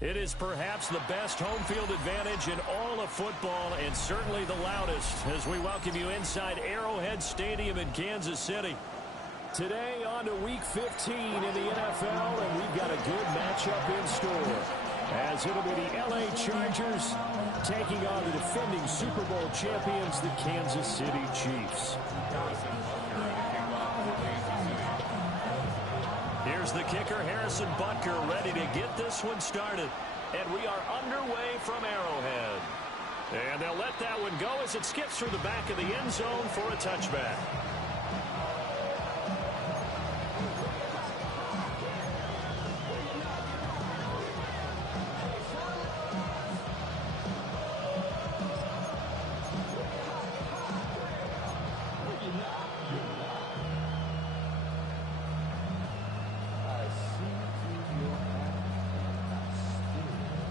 It is perhaps the best home field advantage in all of football and certainly the loudest as we welcome you inside Arrowhead Stadium in Kansas City. Today on to Week 15 in the NFL, and we've got a good matchup in store as it'll be the L.A. Chargers taking on the defending Super Bowl champions, the Kansas City Chiefs. Here's the kicker, Harrison Butker, ready to get this one started. And we are underway from Arrowhead. And they'll let that one go as it skips through the back of the end zone for a touchback.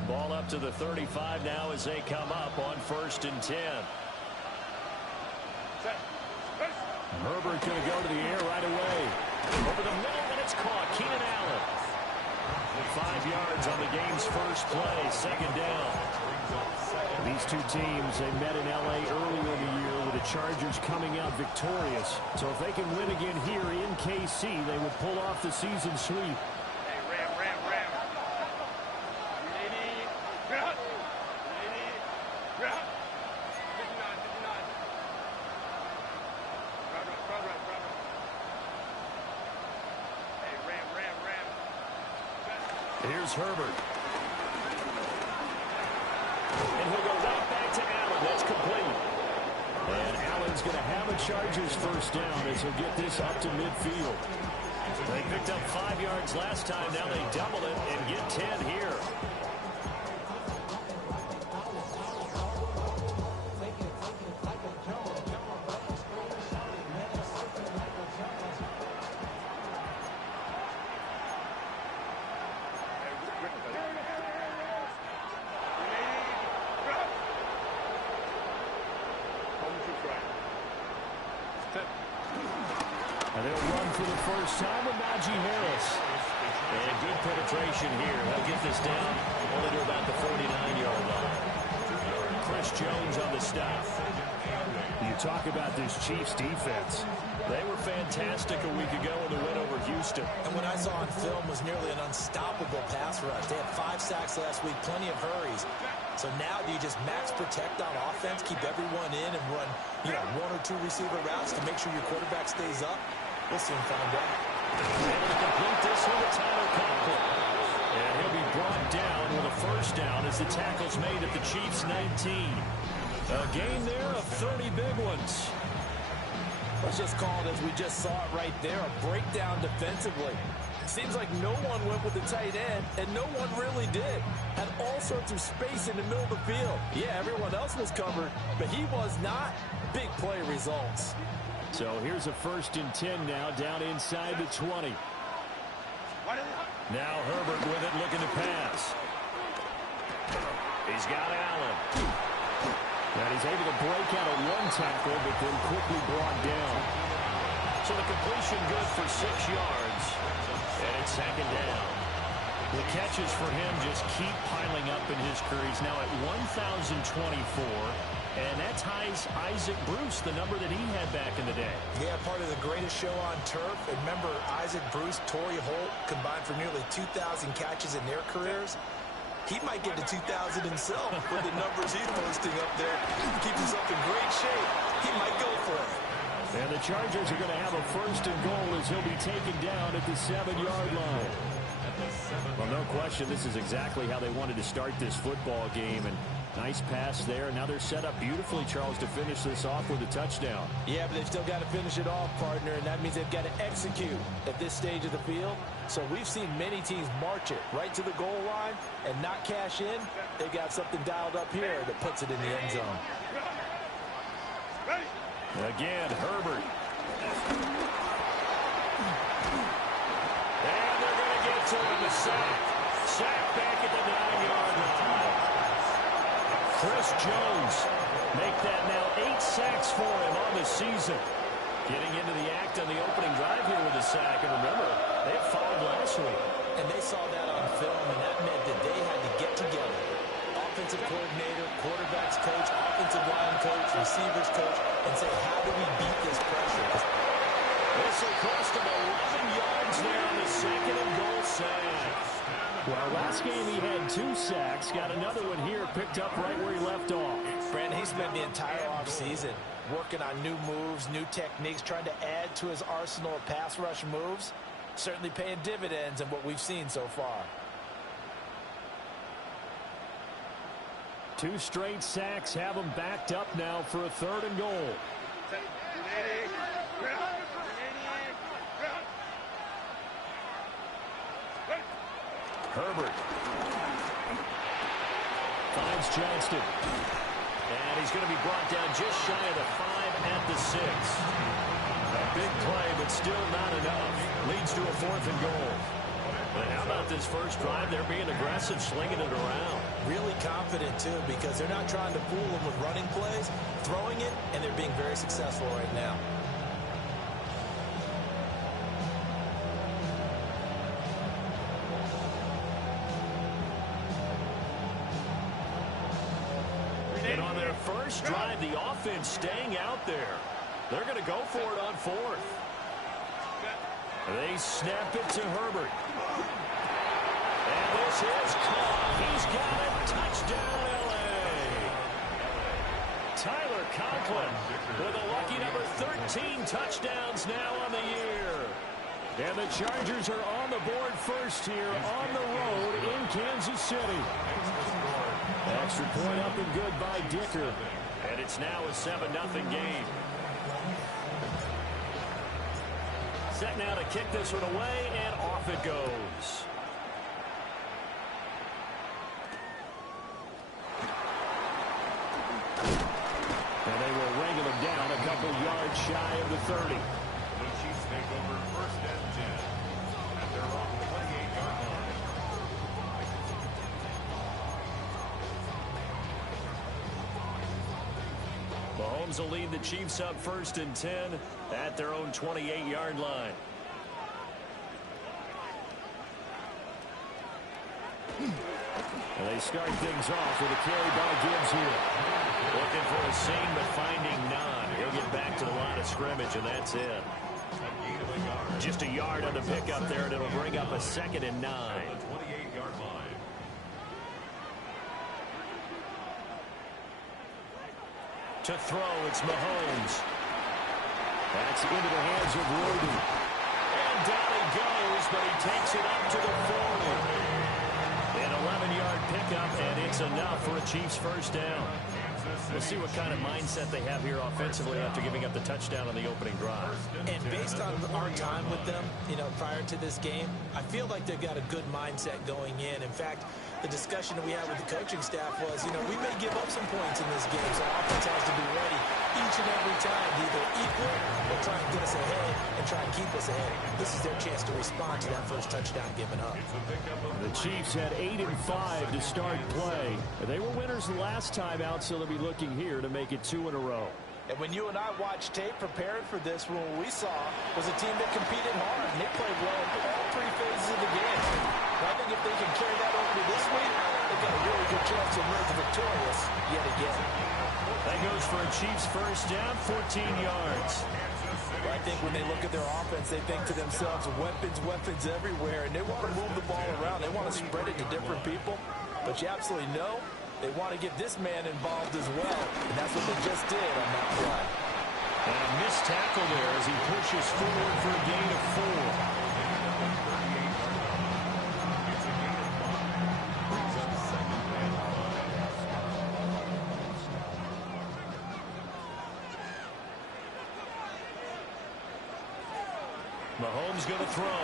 Ball up to the 35 now as they come up on 1st and 10. Herbert going to go to the air right away. Over the middle, and it's caught. Keenan Allen. 5 yards on the game's first play, 2nd down. These two teams, they met in L.A. earlier in the year with the Chargers coming out victorious. So if they can win again here in KC, they would pull off the season sweep. Here's Herbert. And he'll go right back to Allen. That's complete. And Allen's going to have a Chargers first down as he'll get this up to midfield. They picked up 5 yards last time. Now they double it and get 10 here. And they'll run for the first time with Najee Harris. And good penetration here. They'll get this down only to about the 49-yard line. Chris Jones on the stop. You talk about this Chiefs defense. They were fantastic a week ago in the win over Houston. And what I saw on film was nearly an unstoppable pass rush. They had 5 sacks last week, plenty of hurries. So now do you just max protect on offense, keep everyone in, and run, 1 or 2 receiver routes to make sure your quarterback stays up? We'll soon find out. Able to complete this one to Tyler Conklin. And he'll be brought down with a first down as the tackle's made at the Chiefs' 19. A gain there of 30 big ones. Let's just call it, as we just saw it right there, a breakdown defensively. Seems like no one went with the tight end, and no one really did. Had all sorts of space in the middle of the field. Yeah, everyone else was covered, but he was not. Big play results. So here's a 1st and 10 now, down inside the 20. Now Herbert with it, looking to pass. He's got Allen. And he's able to break out of 1 tackle, but then quickly brought down. So the completion good for 6 yards. And it's 2nd down. The catches for him just keep piling up in his career. He's now at 1,024. And that ties Isaac Bruce, the number that he had back in the day. Yeah, part of the greatest show on turf. And remember, Isaac Bruce, Torrey Holt combined for nearly 2,000 catches in their careers. He might get to 2,000 himself with the numbers he's posting up there. Keeps himself in great shape. He might go for it. And the Chargers are going to have a 1st and goal as he'll be taken down at the 7-yard line. Well, no question, this is exactly how they wanted to start this football game. And nice pass there. Now they're set up beautifully, Charles, to finish this off with a touchdown. Yeah, but they've still got to finish it off, partner, and that means they've got to execute at this stage of the field. So we've seen many teams march it right to the goal line and not cash in. They got something dialed up here that puts it in the end zone. Again, Herbert. And they're going to get to him, the sack. Sack back at the 9-yard line. Chris Jones make that now 8 sacks for him on the season. Getting into the act on the opening drive here with a sack. And remember, they had 5 last week. And they saw that on film, and that meant that they had to get together. Offensive coordinator, quarterbacks coach, offensive line coach, receivers coach, and say, how do we beat this pressure? This will cost him 11 yards there on the second and goal sack. Well, last game he had 2 sacks. Got another one here, picked up right where he left off. Brandon, he spent the entire offseason working on new moves, new techniques, trying to add to his arsenal of pass rush moves. Certainly paying dividends in what we've seen so far. 2 straight sacks have him backed up now for a 3rd and goal. Herbert finds Johnston. And he's going to be brought down just shy of the 5 at the 6. A big play, but still not enough. Leads to a 4th and goal. But how about this first drive? They're being aggressive, slinging it around. Really confident, too, because they're not trying to fool them with running plays, throwing it, and they're being very successful right now. And on their first drive, the offense staying out there. They're going to go for it on 4th. They snap it to Herbert. And this is caught. He's got it. Touchdown, L.A. Tyler Conklin with a lucky number 13 touchdowns now on the year. And the Chargers are on the board first here on the road in Kansas City. Extra point up and good by Dicker. And it's now a 7-0 game. Set now to kick this one away, and off it goes. And they will wrangle him down a couple yards shy of the 30. The Chiefs take over 1st and 10 at their own 28-yard line. Mahomes will lead the Chiefs up 1st and 10 at their own 28-yard line. And they start things off with a carry by Gibbs here. Looking for a seam, but finding none. He'll get back to the line of scrimmage, and that's it. Just a yard on the pickup there, and it'll bring up a 2nd and 9. 28-yard line. To throw, it's Mahomes. That's into the hands of Roden. And down he goes, but he takes it up to the 40. An 11-yard pickup, and it's enough for a Chiefs first down. We'll see what kind of mindset they have here offensively after giving up the touchdown on the opening drive. And based on our time with them, prior to this game, I feel like they've got a good mindset going in. In fact, the discussion that we had with the coaching staff was, we may give up some points in this game, so offense has to be ready each and every time to either equal or try and get us ahead and try and keep us ahead. This is their chance to respond to that first touchdown given up. The Chiefs had 8 and 5 to start play. They were winners last time out, so they'll be looking here to make it 2 in a row. And when you and I watched tape preparing for this, what we saw was a team that competed hard, and they played well in all 3 phases of the game. And I think if they can carry that over to this week, they've got a really good chance to emerge victorious yet again. That goes for a Chiefs first down, 14 yards. I think when they look at their offense, they think to themselves, weapons everywhere, and they want to move the ball around. They want to spread it to different people. But you absolutely know they want to get this man involved as well, and that's what they just did on that play. And a missed tackle there as he pushes forward for a gain of 4. Mahomes going to throw.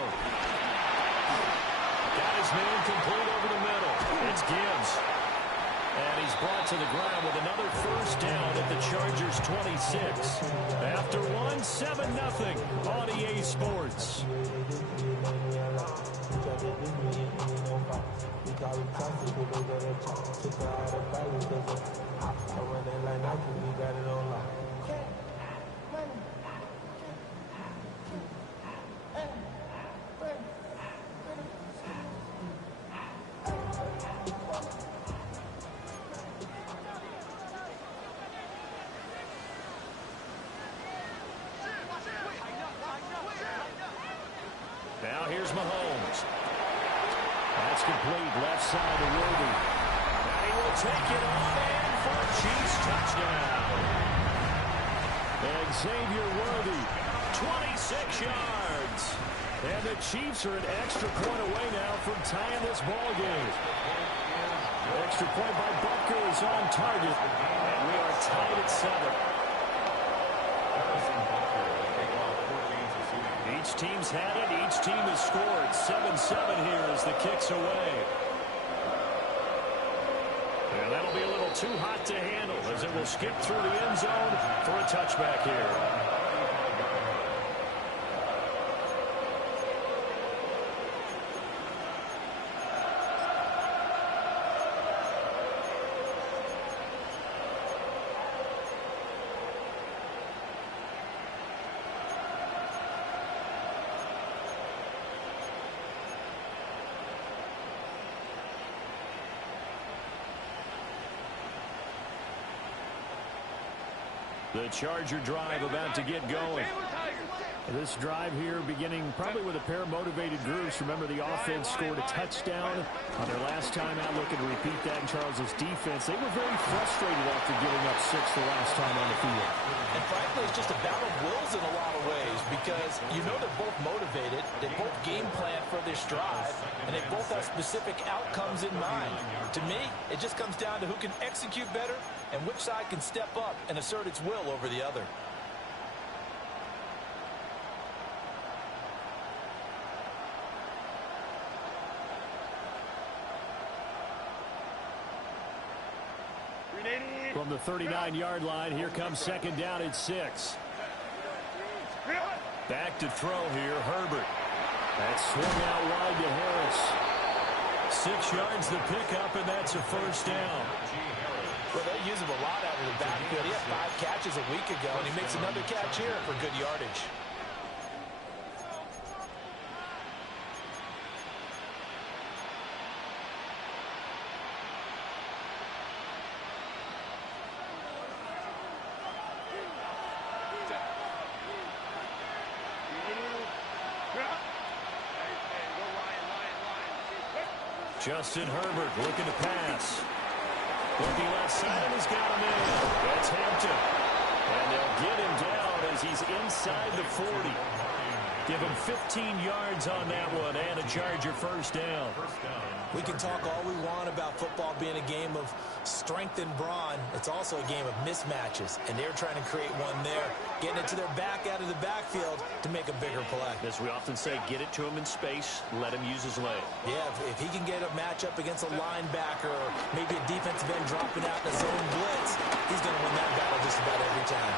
Got his man complete over the middle. It's Gibbs. And he's brought to the ground with another first down at the Chargers 26. After one, 7-0 on EA Sports. Mahomes. That's complete. Left side to Worthy. And he will take it on in for a Chiefs touchdown. And Xavier Worthy, 26 yards. And the Chiefs are an extra point away now from tying this ball game. Extra point by Butker is on target. And we are tied at 7. Each team's had it. Each team has scored. 7-7 here as the kick's away. And that'll be a little too hot to handle as it will skip through the end zone for a touchback here. The Charger drive about to get going. This drive here beginning probably with a pair of motivated groups. Remember, the offense scored a touchdown on their last time out. Looking to repeat that in Charles's defense. They were very frustrated after giving up 6 the last time on the field. And frankly, it's just a battle of wills in a lot of ways because you know they're both motivated. They both game plan for this drive, and they both have specific outcomes in mind. To me, it just comes down to who can execute better and which side can step up and assert its will over the other. From the 39-yard line, here comes second down at 6. Back to throw here, Herbert. That swing out wide to Harris. 6 yards the pickup, and that's a first down. Well, they use him a lot out of the backfield. He had 5 catches a week ago, and he makes another catch here for good yardage. Justin Herbert looking to pass. Looking left side, and he's got him in. That's Hampton. And they'll get him down as he's inside the 40. Give him 15 yards on that one and a Charger first down. We can talk all we want about football being a game of strength and brawn. It's also a game of mismatches, and they're trying to create one there, getting it to their back out of the backfield to make a bigger play. As we often say, get it to him in space, let him use his leg. Yeah, if he can get a matchup against a linebacker or maybe a defensive end dropping out in a zone blitz, he's going to win that battle just about every time.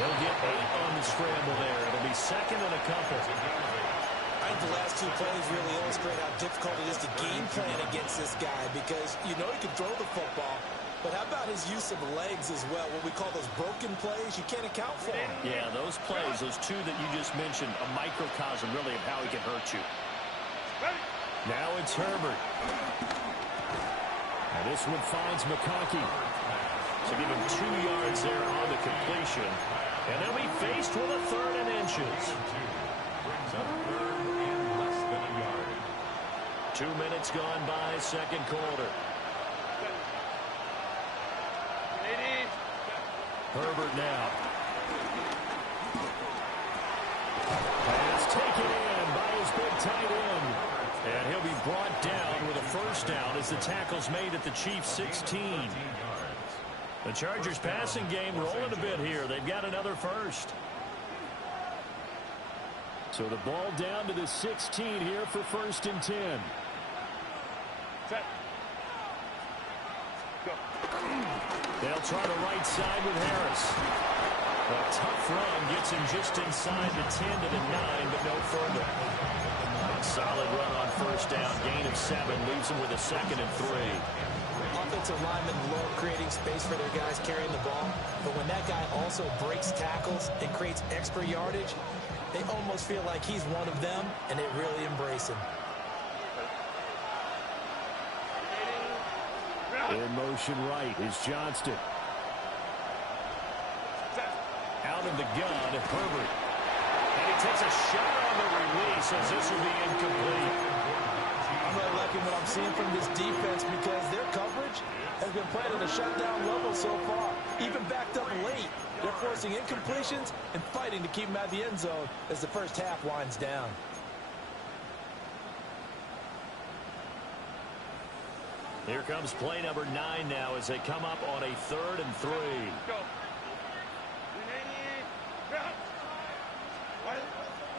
He'll get 8 on the scramble there. It'll be second and a couple. I think the last 2 plays really illustrate how difficult it is to game plan against this guy because you know he can throw the football, but how about his use of legs as well? What we call those broken plays, you can't account for them. Yeah, those plays, those 2 that you just mentioned, a microcosm really of how he can hurt you. Now it's Herbert. And this one finds McConkey. So give him 2 yards there on the completion. And they'll be faced with a 3rd and inches. Brings up 3rd and less than a yard. 2 minutes gone by, second quarter. Herbert now. Pass taken in by his big tight end. And he'll be brought down with a first down as the tackle's made at the Chiefs' 16. The Chargers passing game rolling a bit here. They've got another first. So the ball down to the 16 here for 1st and 10. Set. Go. They'll try the right side with Harris. A tough run gets him just inside the 10 to the 9, but no further. A solid run on first down. Gain of 7 leaves him with a 2nd and 3. Offensive linemen love creating space for their guys carrying the ball, but when that guy also breaks tackles and creates extra yardage, they almost feel like he's one of them, and they really embrace him. In motion right is Johnston. Out of the gun, Herbert. And he takes a shot on the release as this will be incomplete. I'm really liking what I'm seeing from this defense because their coverage has been playing at a shutdown level so far. Even backed up late, they're forcing incompletions and fighting to keep them out of the end zone as the first half winds down. Here comes play number 9 now as they come up on a 3rd and 3. Go.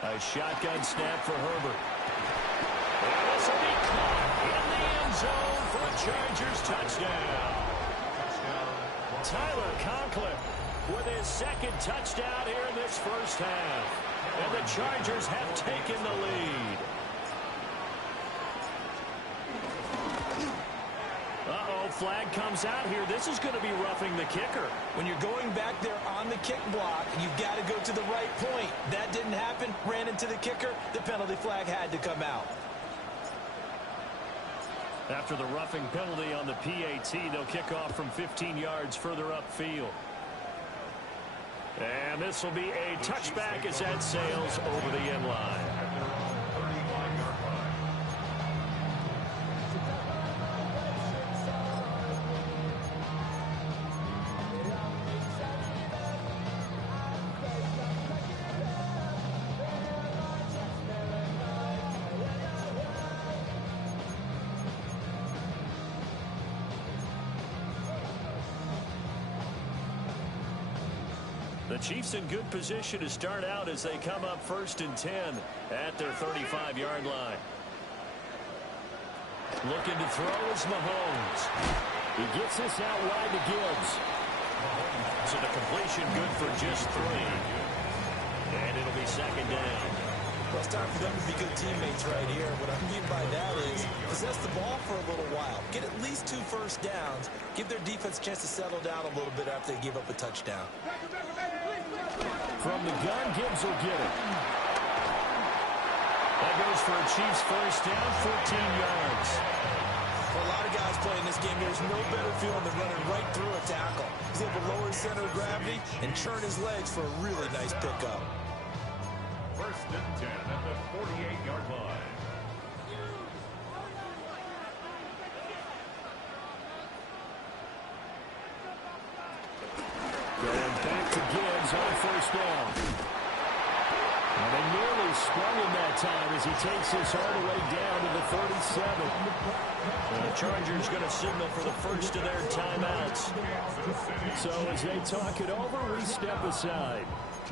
A shotgun snap for Herbert. And this will be caught in the end zone for a Chargers touchdown. Tyler Conklin with his 2nd touchdown here in this first half. And the Chargers have taken the lead. Flag comes out here. This is going to be roughing the kicker. When you're going back there on the kick block, you've got to go to the right point. That didn't happen. Ran into the kicker. The penalty flag had to come out. After the roughing penalty on the PAT, they'll kick off from 15 yards further upfield. And this will be a touchback as that sails over the end line. The Chiefs in good position to start out as they come up 1st and 10 at their 35-yard line. Looking to throw is Mahomes. He gets this out wide to Gibbs. So the completion good for just 3. And it'll be 2nd down. Well, it's time for them to be good teammates right here. What I mean by that is possess the ball for a little while. Get at least 2 first downs. Give their defense a chance to settle down a little bit after they give up a touchdown. From the gun, Gibbs will get it. That goes for a Chiefs first down, 14 yards. For a lot of guys playing this game, there's no better feeling than running right through a tackle. He's able to lower his center of gravity and churn his legs for a really nice pickup. 1st and 10 at the 48-yard line. Going back to Gibbs on 1st down. And they nearly sprung him that time as he takes this all the way down to the 37. And the Chargers going to signal for the first of their timeouts. So as they talk it over, we step aside.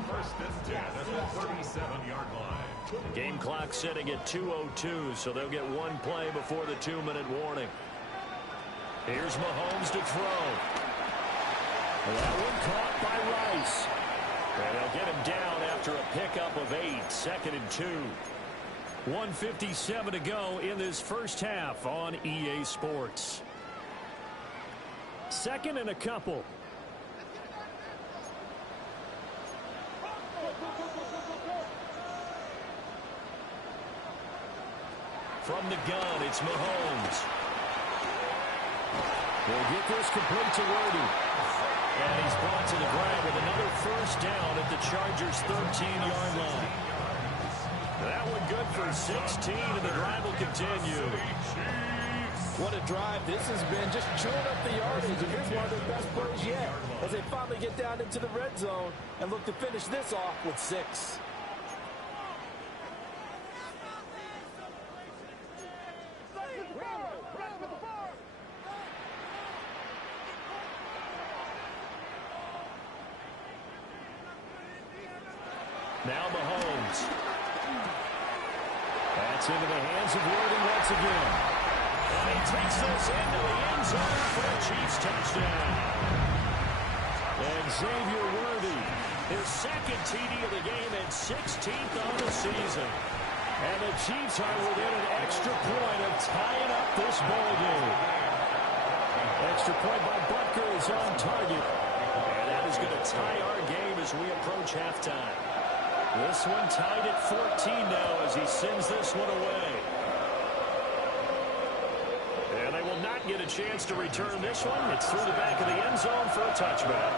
1st and 10 at the 37-yard line. The game clock setting at 2:02, so they'll get 1 play before the 2-minute warning. Here's Mahomes to throw. That one caught by Rice. And they'll get him down after a pickup of 8, 2nd and 2. 1:57 to go in this first half on EA Sports. 2nd and a couple. From the gun, it's Mahomes. They'll get this complete to Worthy. And he's brought to the ground with another first down at the Chargers' 13-yard line. That one good for 16, and the drive will continue. What a drive this has been, just chewing up the yardage. And here's one of their best plays yet as they finally get down into the red zone and look to finish this off with 6. Now Mahomes. That's into the hands of Worthy once again. And he takes this into the end zone for a Chiefs touchdown. And Xavier Worthy, his 2nd TD of the game and 16th on the season. And the Chiefs are within an extra point of tying up this ball game. Extra point by Butker is on target. And that is going to tie our game as we approach halftime. This one tied at 14 now as he sends this one away. And they will not get a chance to return this one. It's through the back of the end zone for a touchback.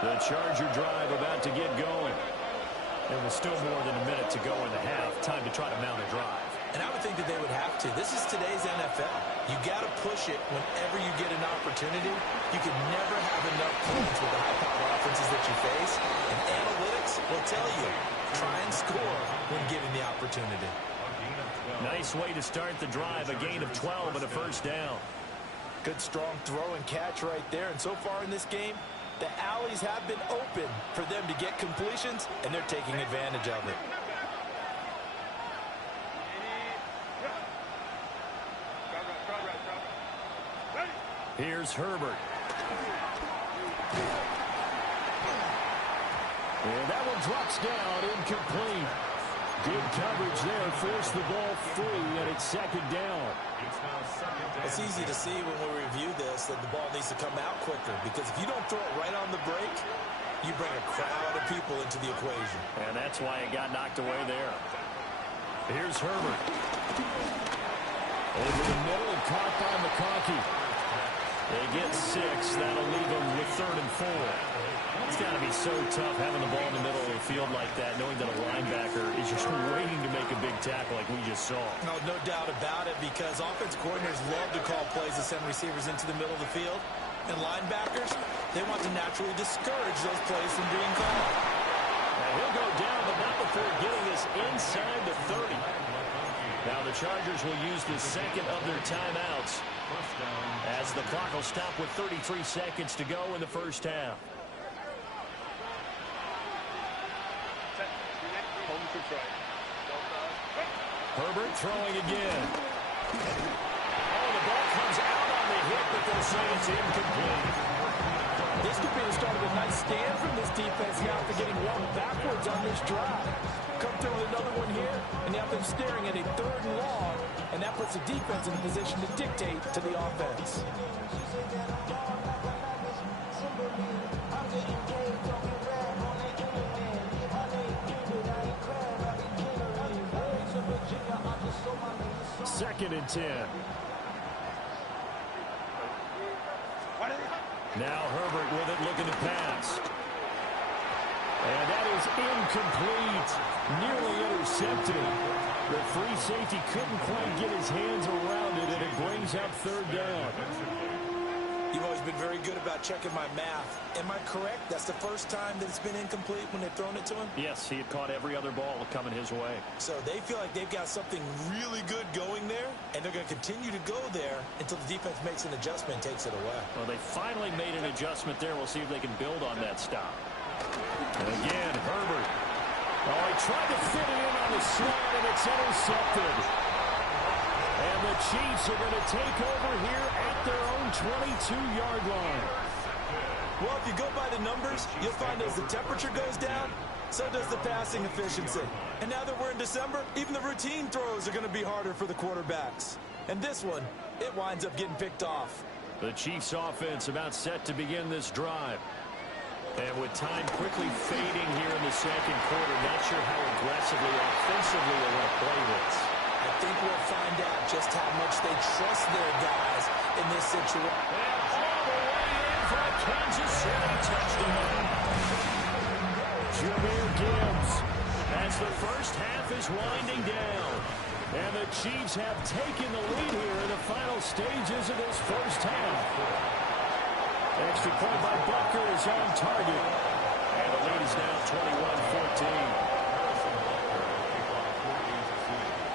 The Charger drive about to get going. There was still more than a minute to go in the half. Time to try to mount a drive. And I would think that they would have to. This is today's NFL. You got to push it whenever you get an opportunity. You can never have enough points with the high-powered offenses that you face. And analytics will tell you, try and score when given the opportunity. Nice way to start the drive. A gain of 12 and a first down. Good strong throw and catch right there. And so far in this game, the alleys have been open for them to get completions, and they're taking advantage of it. Here's Herbert. And that one drops down, incomplete. Good coverage there, forced the ball free, and it's second down. It's easy to see when we review this that the ball needs to come out quicker, because if you don't throw it right on the break, you bring a crowd of people into the equation. And that's why it got knocked away there. Here's Herbert. Over the middle and caught by McConkey. They get 6. That'll leave them with 3rd and 4. It's got to be so tough having the ball in the middle of the field like that, knowing that a linebacker is just waiting to make a big tackle like we just saw. No doubt about it, because offense coordinators love to call plays to send receivers into the middle of the field. And linebackers, they want to naturally discourage those plays from being called. Now he'll go down, but not before getting this inside the 30. Now the Chargers will use the second of their timeouts as the clock will stop with 33 seconds to go in the first half. Herbert throwing again. Oh, the ball comes out on the hit, but they'll say it's incomplete. This could be the start of a nice stand from this defense now for getting one backwards on this drive. Come through with another one here, and now they're staring at a 3rd and long, and that puts the defense in a position to dictate to the offense. Second and 10. Now Herbert with it, looking to pass. And that is incomplete. Nearly intercepted. The free safety couldn't quite get his hands around it, and it brings up 3rd down. You've always been very good about checking my math. Am I correct? That's the first time that it's been incomplete when they've thrown it to him? Yes, he had caught every other ball coming his way. So they feel like they've got something really good going there, and they're going to continue to go there until the defense makes an adjustment and takes it away. Well, they finally made an adjustment there. We'll see if they can build on that stop. And again, Herbert. Oh, he tried to fit it in on the slant, and it's intercepted. And the Chiefs are going to take over here at their own 22-yard line. Well, if you go by the numbers, you'll find as the temperature goes down, so does the passing efficiency. And now that we're in December, even the routine throws are going to be harder for the quarterbacks. And this one, it winds up getting picked off. The Chiefs offense about set to begin this drive. And with time quickly fading here in the second quarter, not sure how aggressively, offensively they want to play this. I think we'll find out just how much they trust their guys in this situation. And all the way in for a Kansas City touchdown. Jahmyr Gibbs as the first half is winding down. And the Chiefs have taken the lead here in the final stages of this first half. Extra point by Butker is on target. And the lead is now 21-14.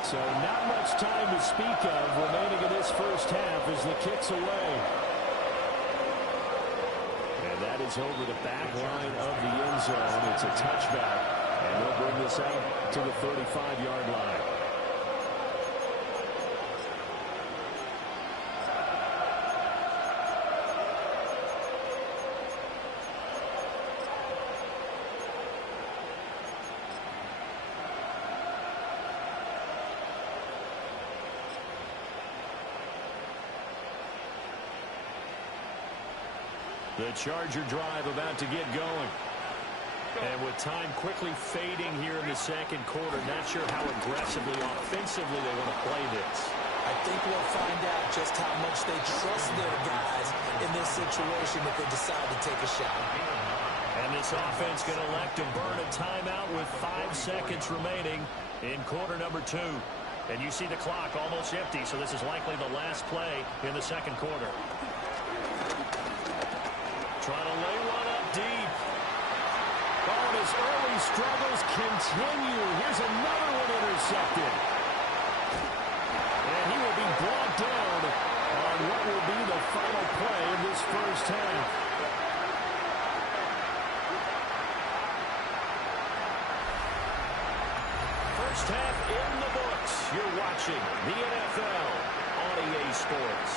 So not much time to speak of remaining in this first half as the kick's away. And that is over the back line of the end zone. It's a touchback. And they'll bring this out to the 35-yard line. The Charger drive about to get going. And with time quickly fading here in the second quarter, not sure how aggressively, offensively they want to play this. I think we'll find out just how much they trust their guys in this situation if they decide to take a shot. And And this offense going to elect to burn a timeout with 5 seconds remaining in quarter number 2. And you see the clock almost empty, so this is likely the last play in the second quarter. Trying to lay one up deep. Oh, and his early struggles continue. Here's another one intercepted. And he will be brought down on what will be the final play of this first half. First half in the books. You're watching the NFL on EA Sports.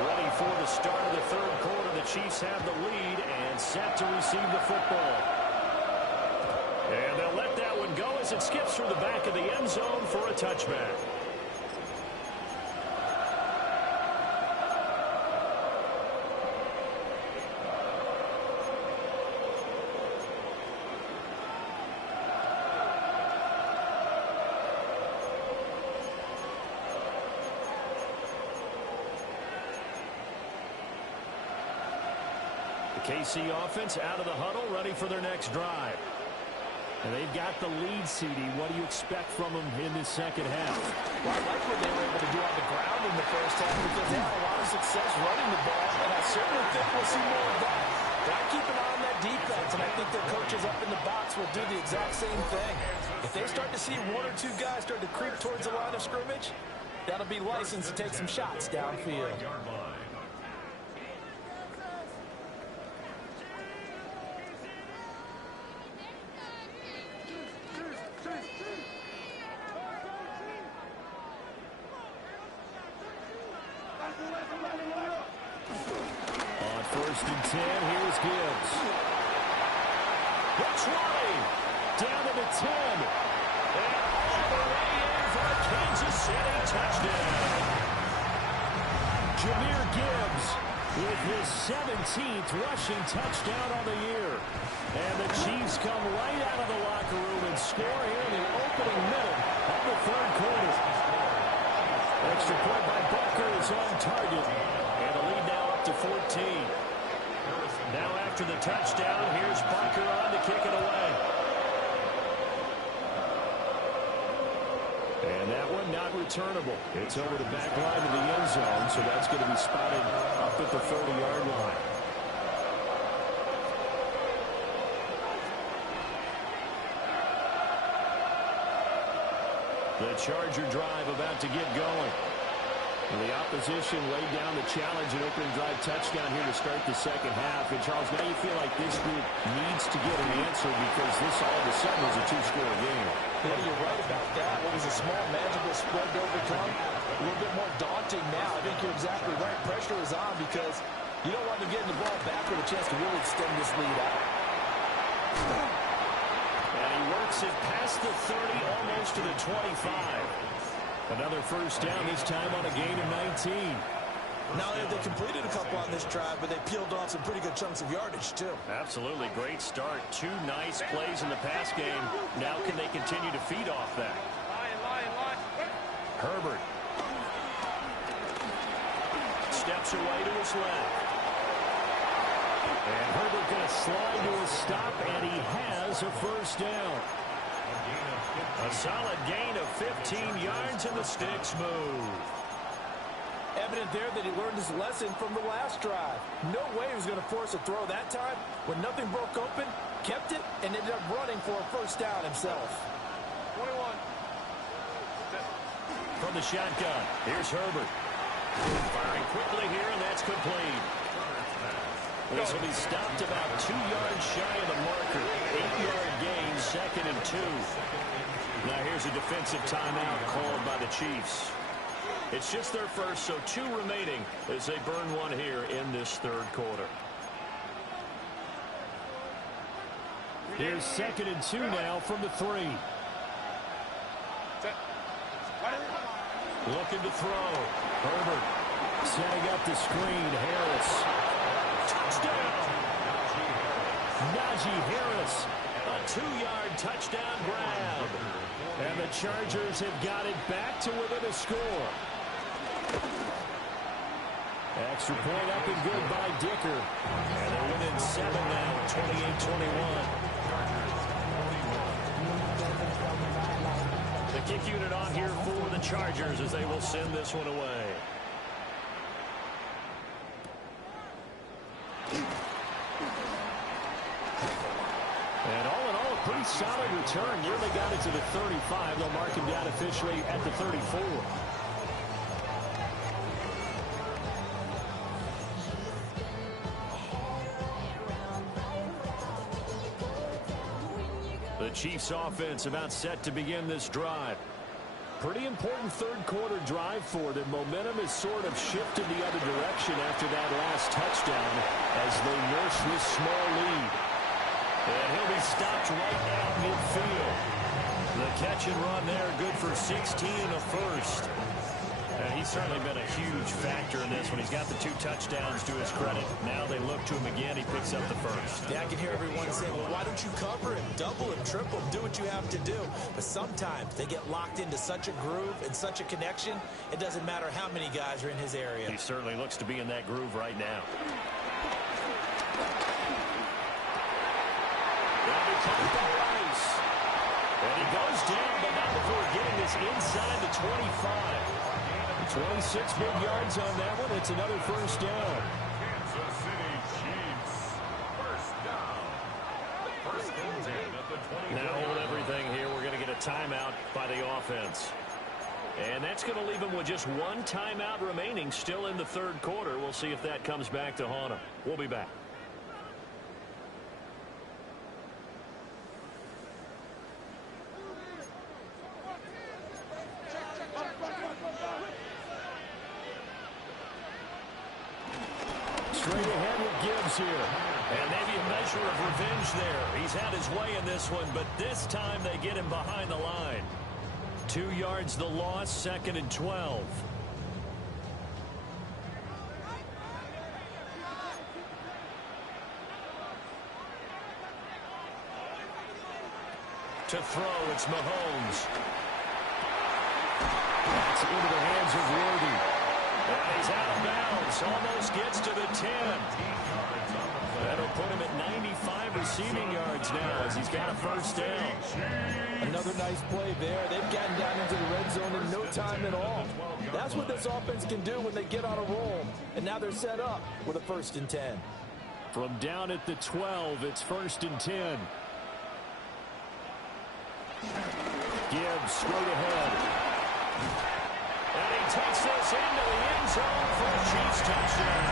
Ready for the start of the third quarter. The Chiefs have the lead and set to receive the football. And they'll let that one go as it skips through the back of the end zone for a touchback. KC offense out of the huddle, ready for their next drive. And they've got the lead, CD. What do you expect from them in this second half? Well, I like what they were able to do on the ground in the first half because they had a lot of success running the ball, and I certainly think we'll see more of that. Got to keep an eye on that defense, and I think their coaches up in the box will do the exact same thing. If they start to see 1 or 2 guys start to creep towards the line of scrimmage, that'll be licensed to take some shots downfield. On 1st and 10, here's Gibbs. Looks right. Down to the 10. And all the way in for a Kansas City touchdown. Jahmyr Gibbs with his 17th rushing touchdown on the year. And the Chiefs come right out of the locker room and score here in the opening minute of the third quarter. Extra point by Booker is on target. And the lead now up to 14. Now after the touchdown, here's Bunker on to kick it away. And that one not returnable. It's over the back line of the end zone, so that's going to be spotted up at the 30-yard line. The Charger drive about to get going. And the opposition laid down the challenge and opening drive touchdown here to start the second half. And, Charles, now you feel like this group needs to get an answer because this all of a sudden is a 2-score game. Yeah, you're right about that. What was a small, manageable spread to overcome? A little bit more daunting now. I think you're exactly right. Pressure is on because you don't want to get the ball back with a chance to really extend this lead out. And he works it past the 30, almost to the 25. Another first down, this time on a gain of 19. Not only have they completed a couple on this drive, but they peeled off some pretty good chunks of yardage, too. Absolutely. Great start. 2 nice plays in the pass game. Now can they continue to feed off that? Line. Herbert steps away to his left. And Herbert going to slide to a stop, and he has a first down. A solid gain of 15 yards, and the sticks move. Evident there that he learned his lesson from the last drive. No way he was going to force a throw that time. When nothing broke open, kept it, and ended up running for a first down himself. 21. From the shotgun, here's Herbert. Firing quickly here, and that's complete. This will be stopped about 2 yards shy of the marker. 8-yard gain, 2nd and 2. Now here's a defensive timeout called by the Chiefs. It's just their first, so 2 remaining as they burn one here in this third quarter. Here's 2nd and 2 now from the 3. Looking to throw. Herbert setting up the screen. Harris. Touchdown! Najee Harris, a A 2-yard touchdown grab. And the Chargers have got it back to within a score. Extra point up and good by Dicker. And they're within 7 now, 28-21. The kick unit on here for the Chargers as they will send this one away. And all in all, a pretty solid return. Nearly got it to the 35. They'll mark him down officially at the 34. The Chiefs offense about set to begin this drive. Pretty important third-quarter drive for them. Momentum has sort of shifted the other direction after that last touchdown as they nurse this small lead. And he'll be stopped right at midfield. The catch and run there, good for 16 and a first. He's certainly been a huge factor in this one. He's got the 2 touchdowns to his credit. Now they look to him again. He picks up the first. Yeah, I can hear everyone saying, well, why don't you cover him, double him, triple him, do what you have to do. But sometimes they get locked into such a groove and such a connection, it doesn't matter how many guys are in his area. He certainly looks to be in that groove right now. And he goes down, but not before getting this inside the 25. 26 big yards on that one. It's another first down. Kansas City Chiefs. First down. First and 10 at the 20. Now hold everything here. We're going to get a timeout by the offense. And that's going to leave them with just 1 timeout remaining still in the third quarter. We'll see if that comes back to haunt them. We'll be back. Straight ahead with Gibbs here. And maybe a measure of revenge there. He's had his way in this one, but this time they get him behind the line. 2 yards the loss, 2nd and 12. To throw, it's Mahomes. That's into the hands of Worthy. And he's out of bounds. Almost gets to the 10. That'll put him at 95 receiving yards now as he's got a first down. Another nice play there. They've gotten down into the red zone in no time at all. That's what this offense can do when they get on a roll. And now they're set up with a 1st and 10. From down at the 12, it's 1st and 10. Gibbs straight ahead. And he takes this into the end zone for a Chiefs touchdown.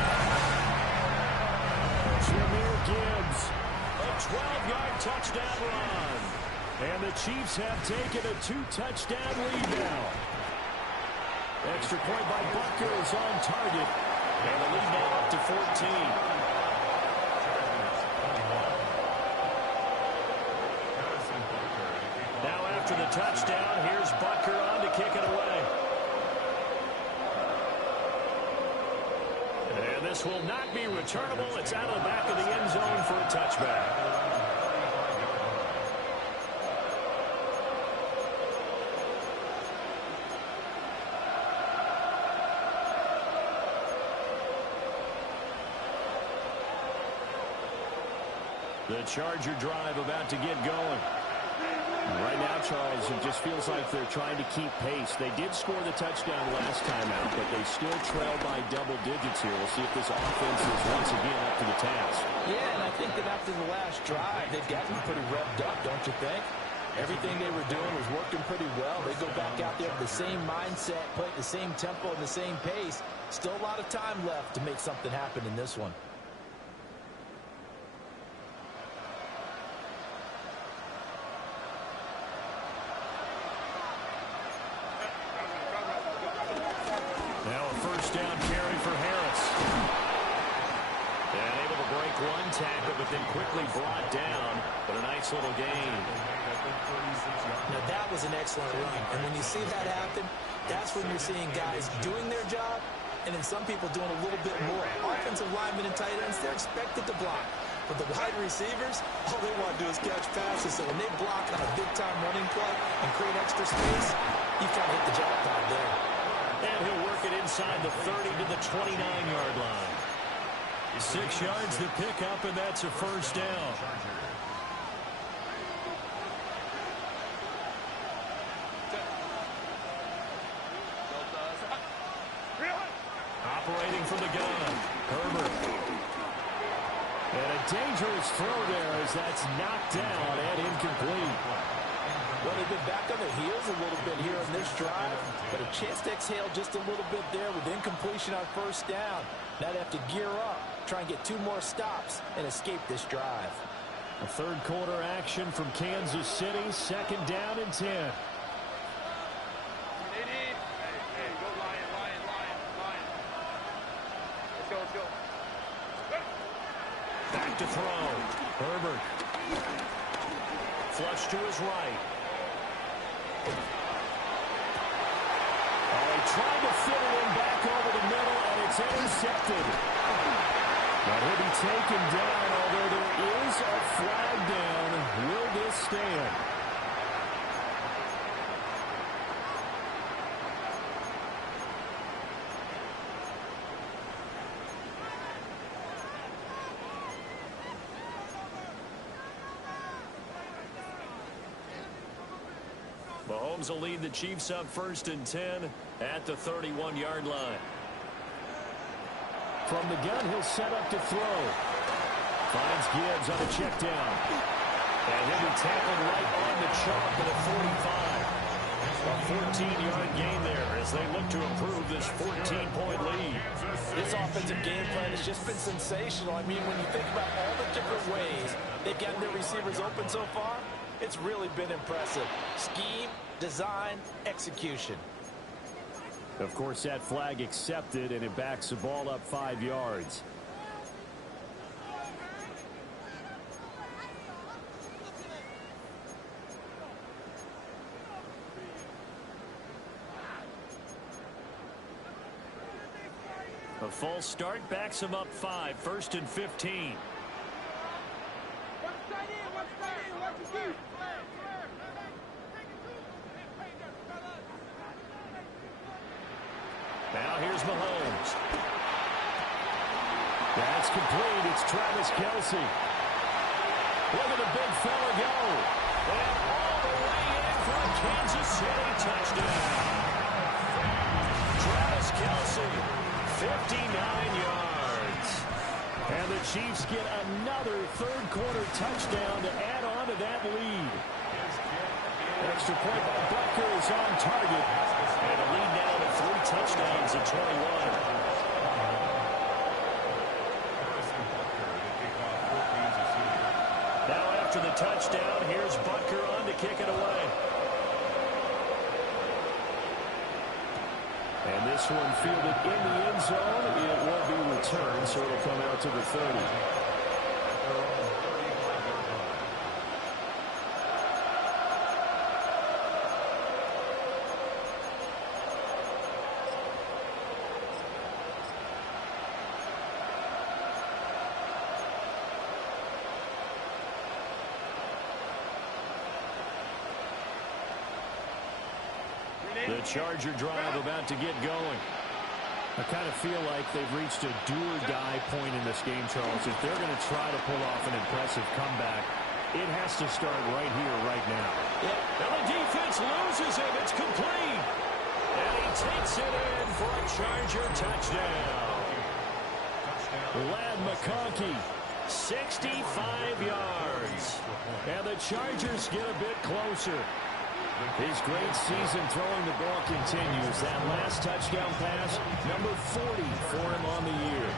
Jahmyr Gibbs, a 12-yard touchdown run. And the Chiefs have taken a 2-touchdown lead now. Extra point by Butker is on target. And the lead now up to 14. Now after the touchdown, here's Butker on to kick it away. And this will not be returnable. It's out of the back of the end zone for a touchback. The Charger drive about to get going. Right now, Charles, it just feels like they're trying to keep pace. They did score the touchdown last time out, but they still trail by double digits here. We'll see if this offense is once again up to the task. Yeah, and I think that after the last drive, they've gotten pretty revved up, don't you think? Everything they were doing was working pretty well. They go back out there with the same mindset, play at the same tempo and the same pace. Still a lot of time left to make something happen in this one. Tackle, but then quickly brought down, but a nice little gain. Now that was an excellent run, and when you see that happen, that's when you're seeing guys doing their job, and then some people doing a little bit more. Offensive linemen and tight ends, they're expected to block. But the wide receivers, all they want to do is catch passes. So when they block on a big-time running play and create extra space, you kind of hit the jackpot there. And he'll work it inside the 30 to the 29-yard line. 6 yards to pick up, and that's a first down. Operating from the gun, Herbert. And a dangerous throw there as that's knocked down and incomplete. Well, they've been back on their heels a little bit here in this drive, but a chance to exhale just a little bit there with incompletion on first down. Now they have to gear up, try and get 2 more stops, and escape this drive. A third quarter action from Kansas City, 2nd down and 10. Back to throw. Herbert. Flush to his right. Oh, he tried to fit it in back over the middle, and it's intercepted. Now he'll be taken down, although there is a flag down. Will this stand? Mahomes will lead the Chiefs up 1st and 10 at the 31-yard line. From the gun, he'll set up to throw. Finds Gibbs on a check down. And he'll be tackled right on the chalk at a 45. A 14-yard gain there as they look to improve this 14-point lead. This offensive game plan has just been sensational. I mean, when you think about all the different ways they've gotten their receivers open so far, it's really been impressive. Scheme, design, execution. Of course, that flag accepted, and it backs the ball up 5 yards. A false start backs him up 5, 1st and 15. Now here's Mahomes. That's complete. It's Travis Kelce. Look at the big fella go. And all the way in for a Kansas City touchdown. Travis Kelce, 59 yards. And the Chiefs get another third quarter touchdown to add on to that lead. Extra point by Butker is on target. And a lead now to 3 touchdowns at 21. Now after the touchdown, here's Butker on to kick it away. And this one fielded in the end zone. It will be returned, so it'll come out to the 30. The Charger drive about to get going. I kind of feel like they've reached a do-or-die point in this game, Charles. If they're going to try to pull off an impressive comeback, it has to start right here, right now. Yeah. And the defense loses him. It's complete. And he takes it in for a Charger touchdown. Ladd McConkey, 65 yards. And the Chargers get a bit closer. His great season throwing the ball continues. That last touchdown pass, number 40 for him on the year.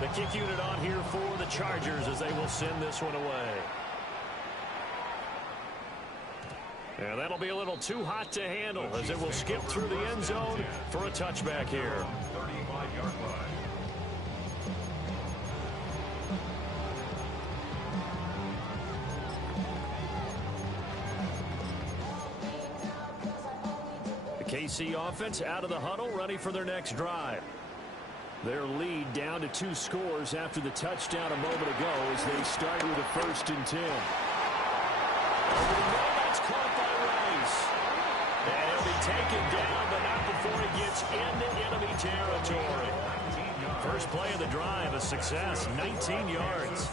The kick unit on here for the Chargers as they will send this one away. And that'll be a little too hot to handle as it will skip through the end zone for a touchback here. 35-yard line. KC offense out of the huddle, ready for their next drive. Their lead down to 2 scores after the touchdown a moment ago as they start with a 1st and 10. Over the middle, that's caught by Rice. And he'll be taken down, but not before he gets into enemy territory. First play of the drive, a success, 19 yards.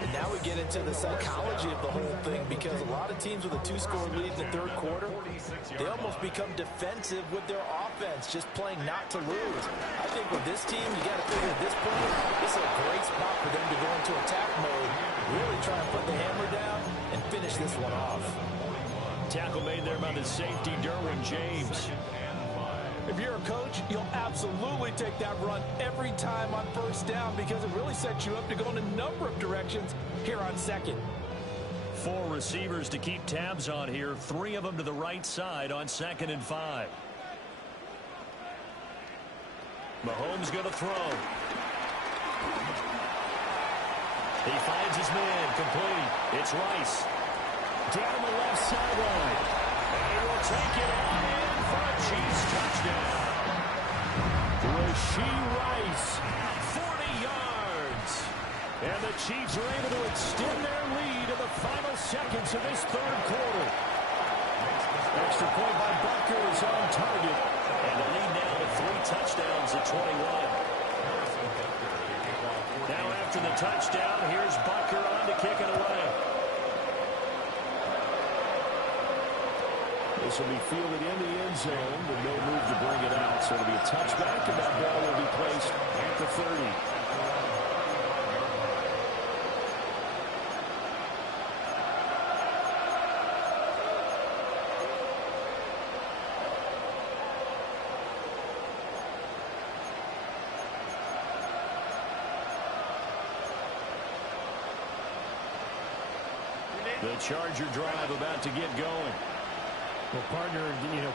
And now we get into the psychology of the whole thing, because a lot of teams with a 2-score lead in the 3rd quarter, they almost become defensive with their offense, just playing not to lose. I think with this team, you got to figure at this point, this is a great spot for them to go into attack mode, really try and put the hammer down and finish this one off. Tackle made there by the safety, Derwin James. If you're a coach, you'll absolutely take that run every time on 1st down, because it really sets you up to go in a number of directions here on 2nd. 4 receivers to keep tabs on here. 3 of them to the right side on 2nd and 5. Mahomes going to throw. He finds his man, complete. It's Rice. Down the left sideline. And he will take it on in for a Chiefs touchdown. Rashee Rice, 40 yards. And the Chiefs are able to extend their lead in the final seconds of this 3rd quarter. Extra point by Bucker is on target. And the lead now to 3 touchdowns at 21. Now after the touchdown, here's Bucker on to kick it away. This will be fielded in the end zone, but no move to bring it out. So it'll be a touchback, and that ball will be placed at the 30. The Charger drive about to get going. Well, partner,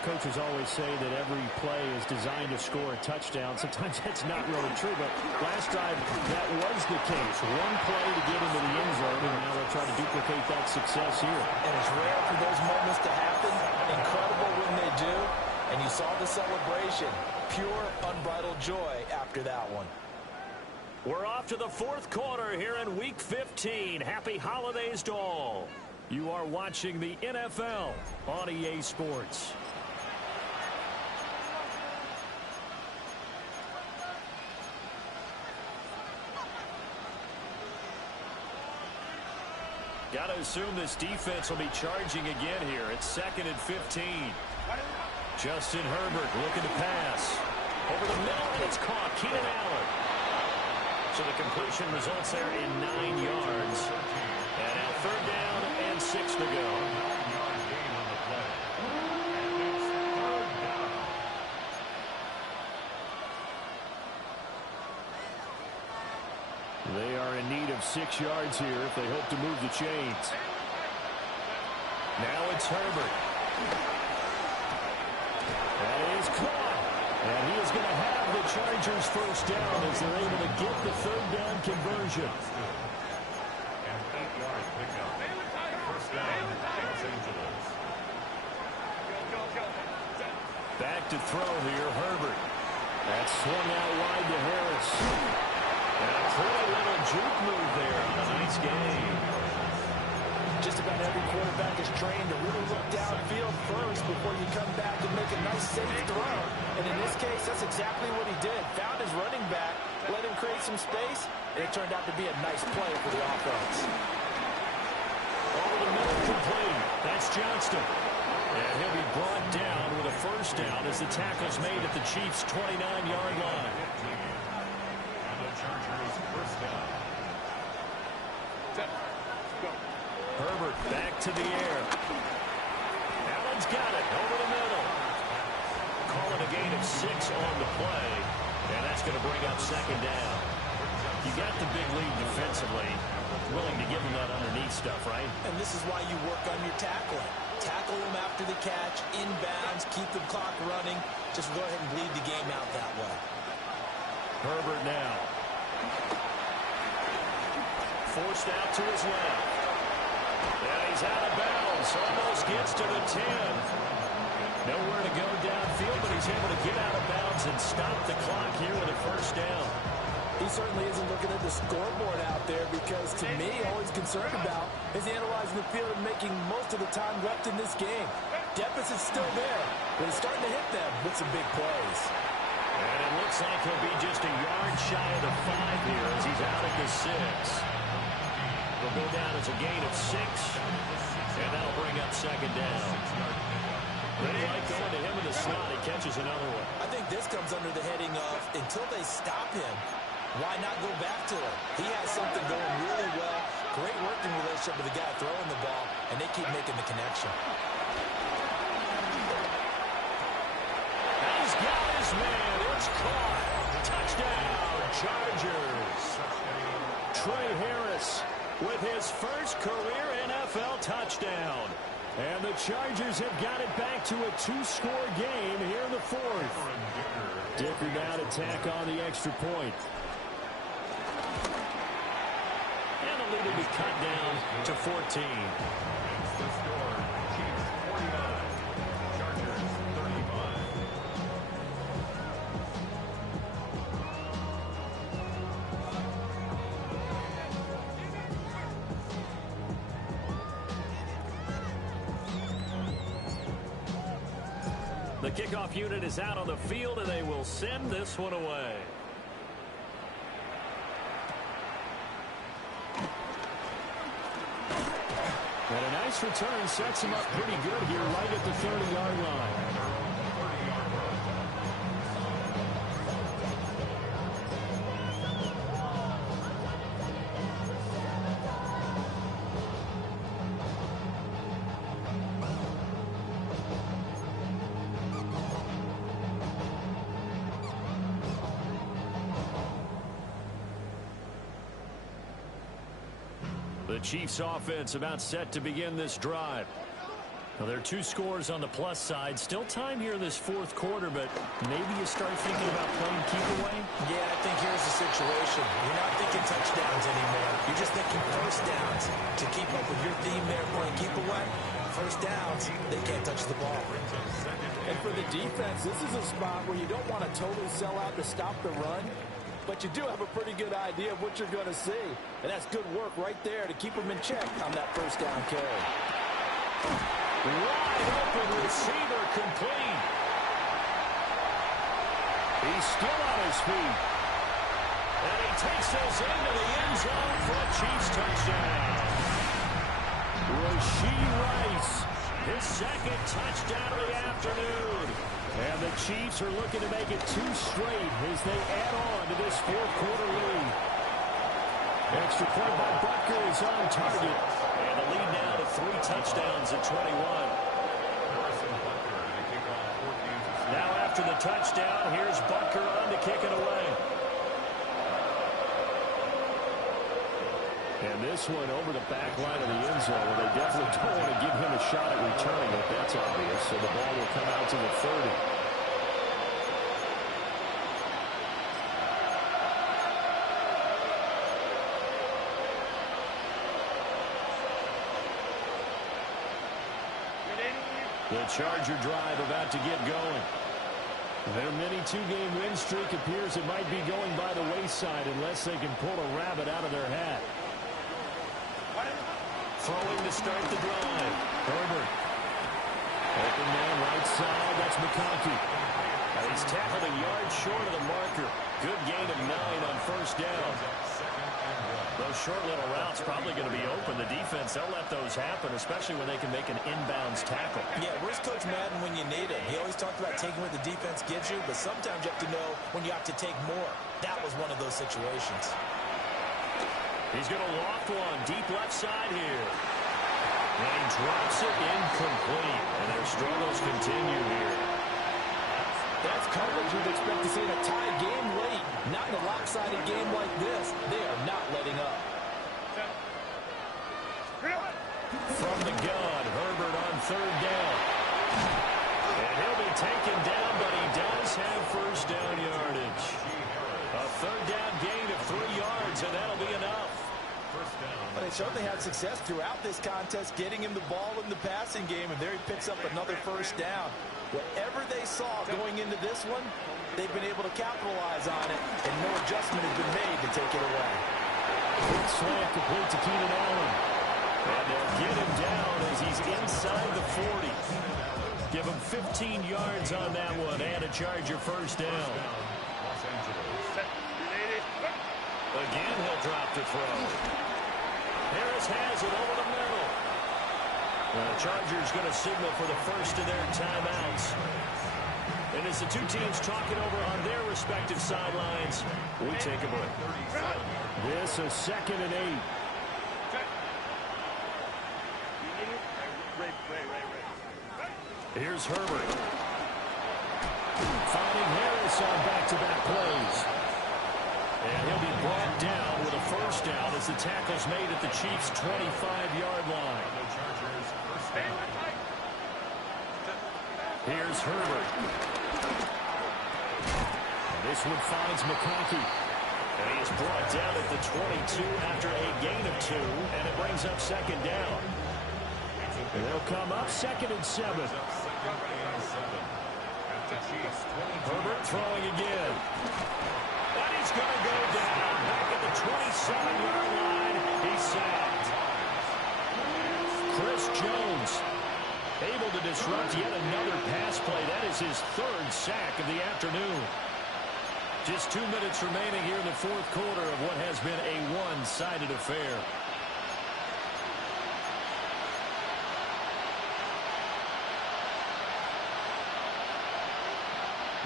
coaches always say that every play is designed to score a touchdown. Sometimes that's not really true, but last drive, that was the case. 1 play to get into the end zone, and now they'll try to duplicate that success here. And it's rare for those moments to happen. Incredible when they do. And you saw the celebration. Pure, unbridled joy after that one. We're off to the 4th quarter here in Week 15. Happy holidays to all. You are watching the NFL on EA Sports. Got to assume this defense will be charging again here. It's 2nd and 15. Justin Herbert looking to pass. Over the middle, and it's caught. Keenan Allen. So the completion results there in 9 yards. And now 3rd down and 6 to go. They are in need of 6 yards here if they hope to move the chains. Now it's Herbert. That is caught. And he is going to have the Chargers 1st down as they're able to get the 3rd down conversion. Back to throw here, Herbert. That's swung out wide to Harris. And a pretty little juke move there on a nice game. Just about every quarterback is trained to really look downfield first before you come back and make a nice safe throw. And in this case, that's exactly what he did. Found his running back, let him create some space, and it turned out to be a nice play for the offense. Over the middle, complete. That's Johnston. And he'll be brought down with a 1st down as the tackle's made at the Chiefs' 29-yard line. And the Chargers 1st down. Herbert back to the air. Allen's got it over the middle. Calling a gain of 6 on the play. And that's going to bring up 2nd down. You got the big lead defensively. Willing to give them that underneath stuff, right? And this is why you work on your tackling. Tackle them after the catch, inbounds, keep the clock running. Just go ahead and bleed the game out that way. Herbert now. Forced out to his left. And he's out of bounds. Almost gets to the 10. Nowhere to go downfield, but he's able to get out of bounds and stop the clock here with a first down. He certainly isn't looking at the scoreboard out there because, to me, all he's concerned about is analyzing the field and making most of the time left in this game. Deficit's still there, but he's starting to hit them with some big plays. And it looks like he'll be just a yard shy of the 5 here as he's out at the 6. He'll go down as a gain of 6, and that'll bring up second down. They like going to him in the slot. He catches another one. I think this comes under the heading of, until they stop him, why not go back to him? He has something going really well. Great working relationship with the guy throwing the ball, and they keep making the connection. He's got his man. It's caught. Touchdown, Chargers. Trey Harris with his first career NFL touchdown. And the Chargers have got it back to a 2-score game here in the 4th. Dicker now to tack on the extra point. And the lead will be cut down to 14. The score, Chiefs 49, Chargers 35. The kickoff unit is out on the field, and they will send this one away. And a nice return sets him up pretty good here right at the 30-yard line. The Chiefs offense about set to begin this drive. Now, there are 2 scores on the plus side. Still time here in this 4th quarter, but maybe you start thinking about playing keep away? Yeah, I think here's the situation. You're not thinking touchdowns anymore. You're just thinking first downs. To keep up with your theme there, playing keep away, first downs, they can't touch the ball. And for the defense, this is a spot where you don't want to totally sell out to stop the run, but you do have a pretty good idea of what you're going to see. And that's good work right there to keep them in check on that first down carry. Wide open receiver complete. He's still on his feet. And he takes us into the end zone for a Chiefs touchdown. Rashee Rice, his 2nd touchdown of the afternoon. And the Chiefs are looking to make it 2 straight as they add on to this 4th quarter lead. Extra point by Butker is on target. And the lead now to 3 touchdowns at 21. Now after the touchdown, here's Butker on to kick it away. And this one over the back line of the end zone, where they definitely don't want to give him a shot at returning it. That's obvious. So the ball will come out to the 30. The Charger drive about to get going. Their mini 2-game win streak appears it might be going by the wayside unless they can pull a rabbit out of their hat. Throwing to start the drive. Herbert. Open man right side. That's McConkey. He's tackled a yard short of the marker. Good gain of 9 on first down. Those short little routes probably going to be open. The defense, they'll let those happen, especially when they can make an inbounds tackle. Yeah, where's Coach Madden when you need him? He always talked about taking what the defense gives you, but sometimes you have to know when you have to take more. That was one of those situations. He's going to loft one deep left side here. And he drops it incomplete. And their struggles continue here. That's coverage you'd expect to see in a tie game late. Not in a lopsided game like this. They are not letting up. From the gun, Herbert on 3rd down. And he'll be taken down, but he does have first down yardage. A 3rd down gain of 3 yards, and that'll be enough. But they certainly had success throughout this contest, getting him the ball in the passing game, and there he picks up another first down. Whatever they saw going into this one, they've been able to capitalize on it, and no adjustment has been made to take it away. Good slant complete to Keenan Allen. And they'll get him down as he's inside the 40. Give him 15 yards on that one and a Charger first down. Again, he'll drop to throw. Harris has it over the middle. The Chargers going to signal for the first of their timeouts. And as the two teams talking over on their respective sidelines, we take a break. This is 2nd and 8. Here's Herbert. Finding Harris on back-to-back plays. And he'll be brought down with a first down as the tackle's made at the Chiefs' 25-yard line. Here's Herbert. And this one finds McConkey. And he is brought down at the 22 after a gain of 2, and it brings up 2nd down. And they'll come up 2nd and 7. Herbert throwing again. And he's going to go down back at the 27-yard line. He's sacked. Chris Jones able to disrupt yet another pass play. That is his 3rd sack of the afternoon. Just 2 minutes remaining here in the 4th quarter of what has been a one-sided affair.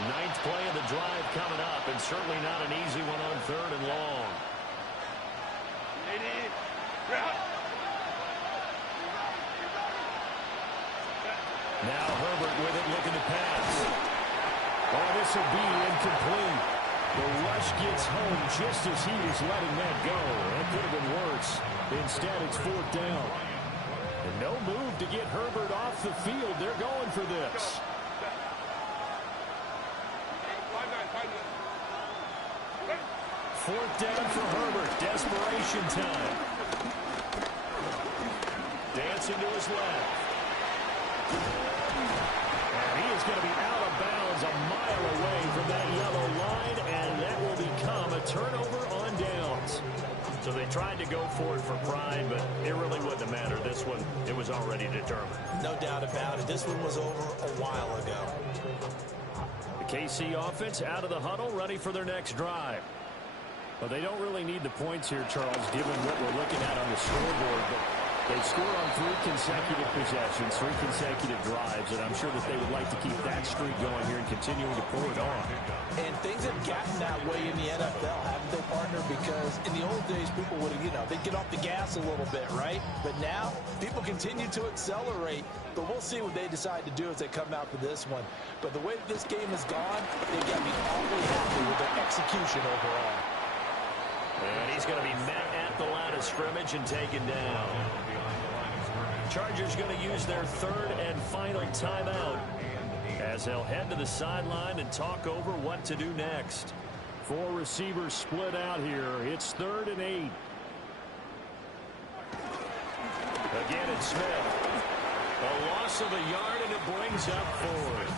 Ninth play of the drive coming up, and certainly not an easy one on 3rd and long. Now Herbert with it, looking to pass. Oh, this will be incomplete. The rush gets home just as he was letting that go. That could have been worse. Instead, it's 4th down. And no move to get Herbert off the field. They're going for this. 4th down for Herbert. Desperation time. Dancing to his left. And he is going to be out of bounds a mile away from that yellow line, and that will become a turnover on downs. So they tried to go for it for pride, but it really wouldn't have mattered. This one, it was already determined. No doubt about it. This one was over a while ago. The KC offense out of the huddle, ready for their next drive. Well, they don't really need the points here, Charles, given what we're looking at on the scoreboard. But they scored on 3 consecutive possessions, 3 consecutive drives, and I'm sure that they would like to keep that streak going here and continuing to pull it on. And things have gotten that way in the NFL, haven't they, partner? Because in the old days, people would have, they'd get off the gas a little bit, right? But now, people continue to accelerate. But we'll see what they decide to do as they come out for this one. But the way that this game has gone, they've got to be awfully happy with their execution overall. And he's going to be met at the line of scrimmage and taken down. Chargers going to use their 3rd and final timeout as they'll head to the sideline and talk over what to do next. 4 receivers split out here. It's 3rd and 8. Again, it's Smith. A loss of a yard, and it brings up 4th.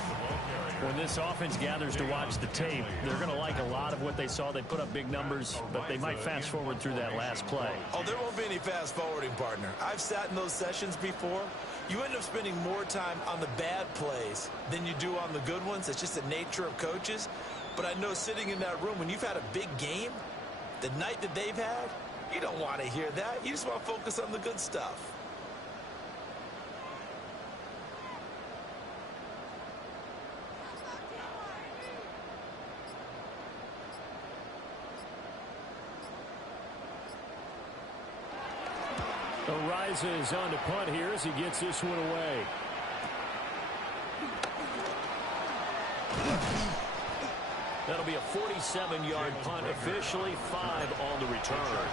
When this offense gathers to watch the tape, they're going to like a lot of what they saw. They put up big numbers, but they might fast forward through that last play. Oh, there won't be any fast forwarding, partner. I've sat in those sessions before. You end up spending more time on the bad plays than you do on the good ones. It's just the nature of coaches. But I know sitting in that room, when you've had a big game, the night that they've had, you don't want to hear that. You just want to focus on the good stuff. Arises on to punt here as he gets this one away. That'll be a 47-yard punt, officially 5 on the return.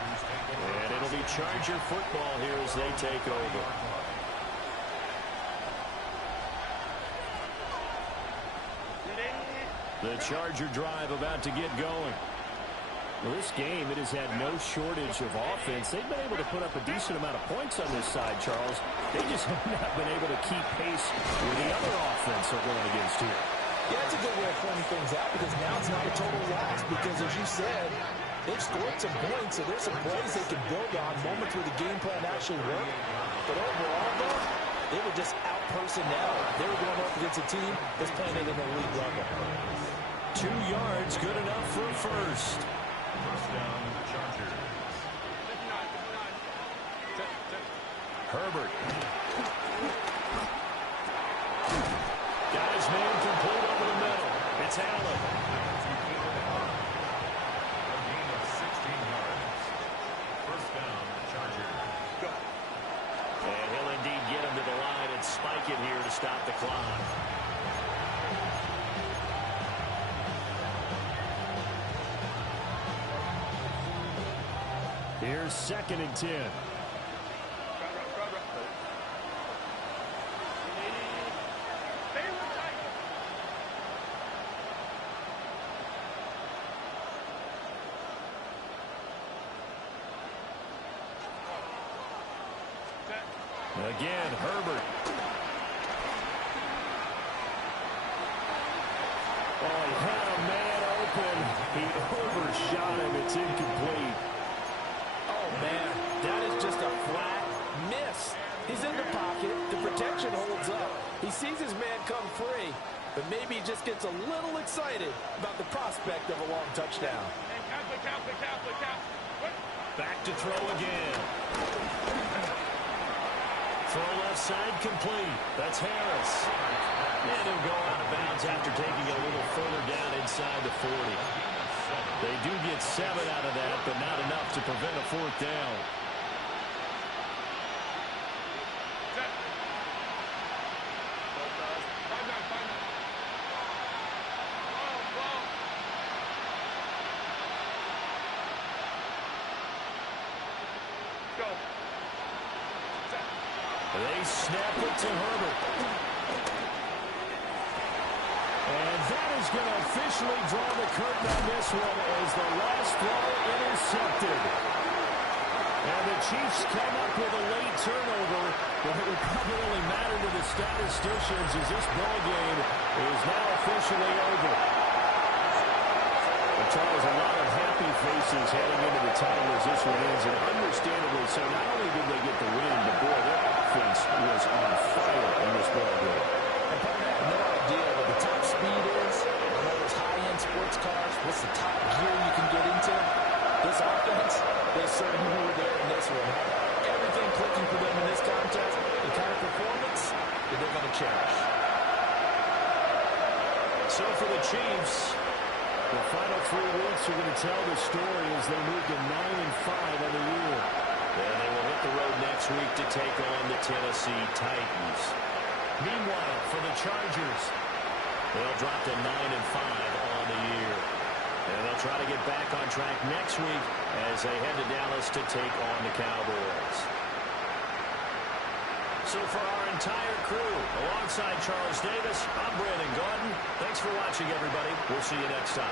And it'll be Charger football here as they take over. The Charger drive about to get going. Well, this game, it has had no shortage of offense. They've been able to put up a decent amount of points on this side, Charles. They just have not been able to keep pace with the other offense they're going against here. Yeah, that's a good way of pointing things out because now it's not a total loss because, as you said, they've scored some points, so there's some plays they can build on, moments where the game plan actually worked. But overall, though, they were just out-personnel. They were going up against a team that's playing at an elite level. 2 yards, good enough for a first. First down, Chargers. Herbert. Got his man complete over the middle. It's Allen. A gain of 16 yards. First down, Chargers. And he'll indeed get him to the line and spike it here to stop the clock. Here's 2nd and 10. Again, Herbert. Oh, he had a man open. He overshot him. It's incomplete. Oh, man, that is just a flat miss. He's in the pocket. The protection holds up. He sees his man come free, but maybe he just gets a little excited about the prospect of a long touchdown. Back to throw again. Throw left side complete. That's Harris. And he'll go out of bounds after taking a little further down inside the 40. They do get 7 out of that, but not enough to prevent a 4th down. They snap it to Herbert. And that is going to officially draw the curtain on this one as the last throw intercepted. And the Chiefs come up with a late turnover, but it would probably only matter to the statisticians as this ball game is now officially over. And Charles, a lot of happy faces heading into the time as this one ends, and understandably so. Not only did they get the win, but boy, their offense was on fire in this ball game. And part of that, no idea what the top speed is, on all those high-end sports cars, what's the top gear you can get into. This offense, they certainly were there in this one. Everything clicking for them in this contest, the kind of performance that they're going to cherish. So for the Chiefs, the final 3 weeks are going to tell the story as they move to 9-5 on the year. And they will hit the road next week to take on the Tennessee Titans. Meanwhile, for the Chargers, they'll drop to 9-5 on the year. And they'll try to get back on track next week as they head to Dallas to take on the Cowboys. So for our entire crew, alongside Charles Davis, I'm Brandon Gaudin. Thanks for watching, everybody. We'll see you next time.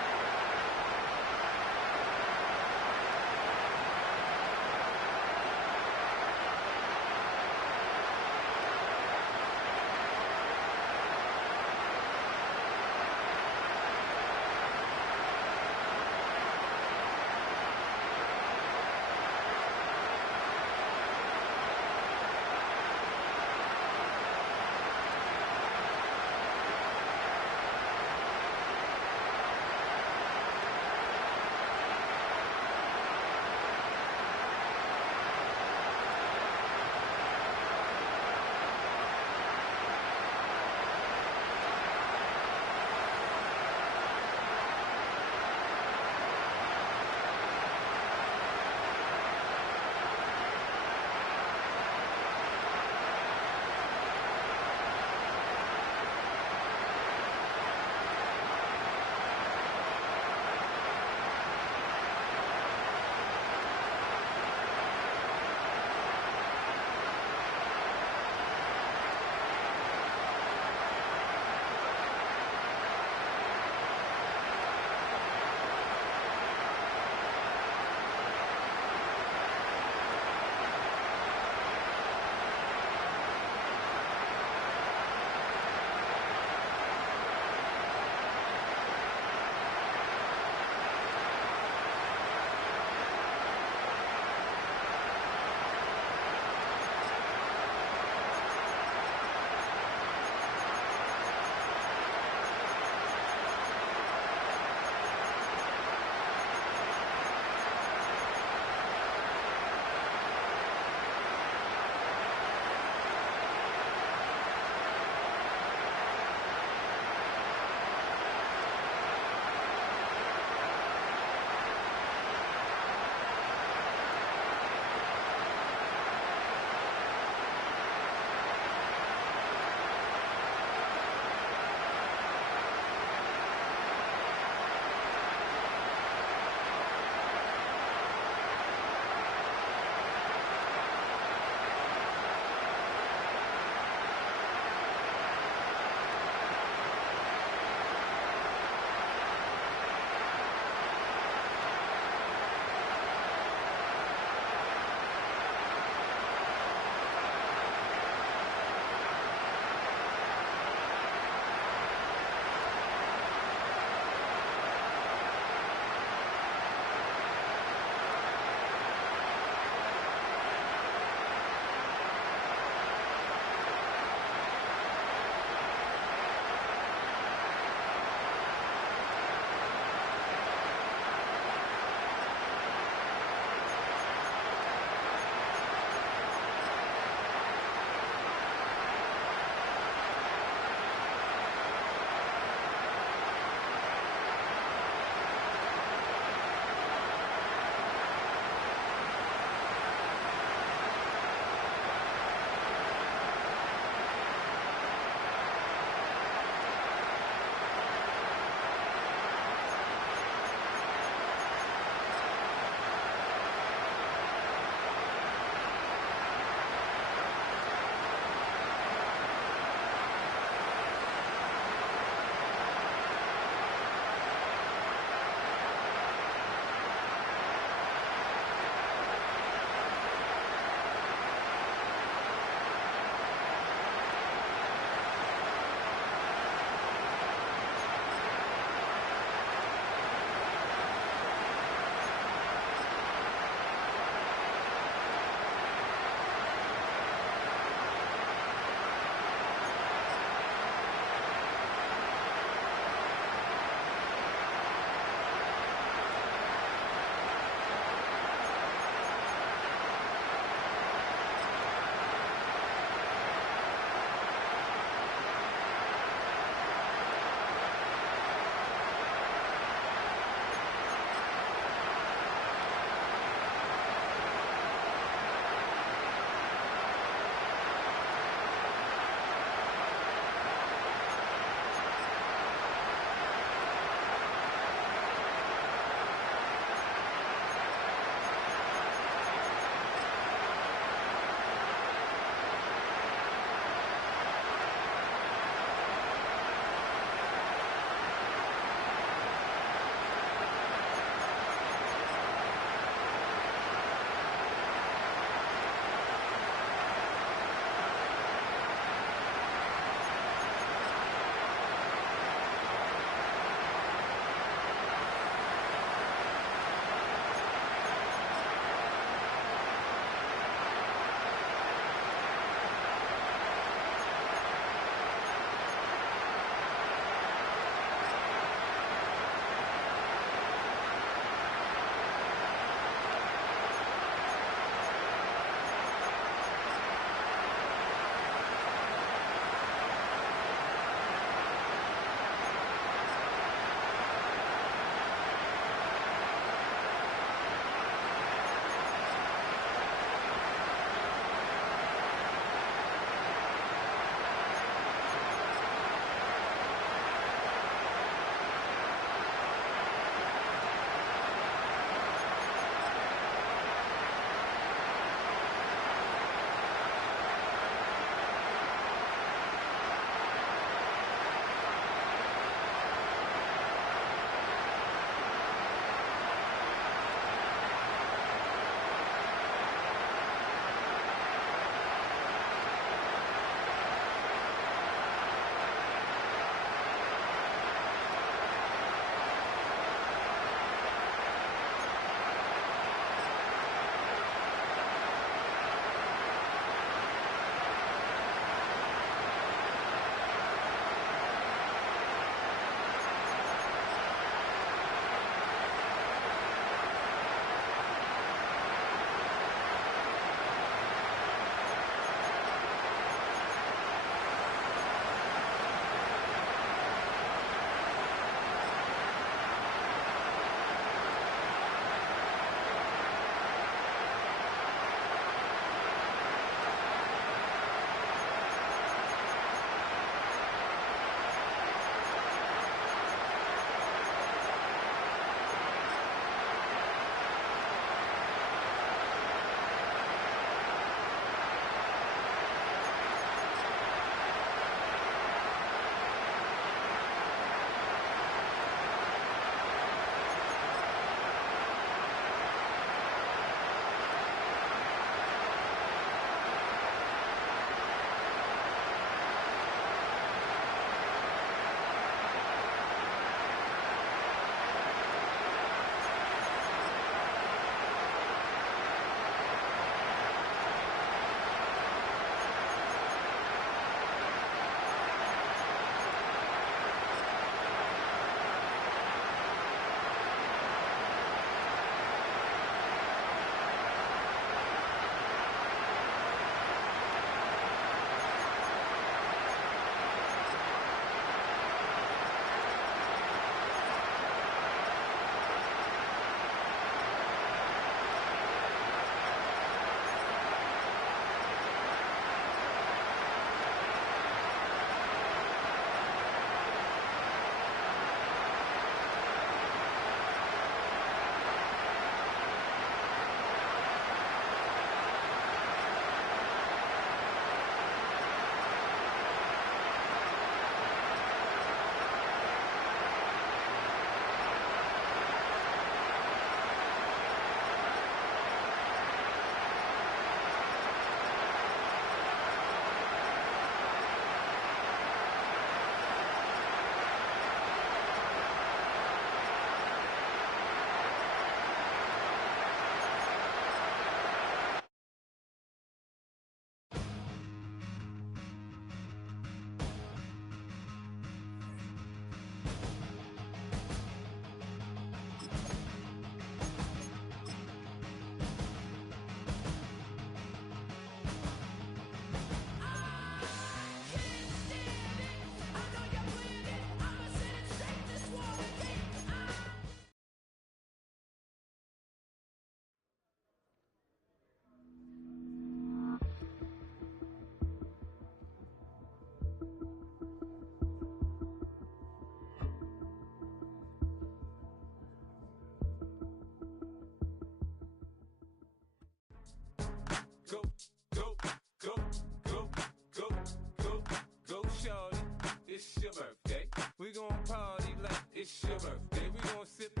it's your birthday. We gon' sip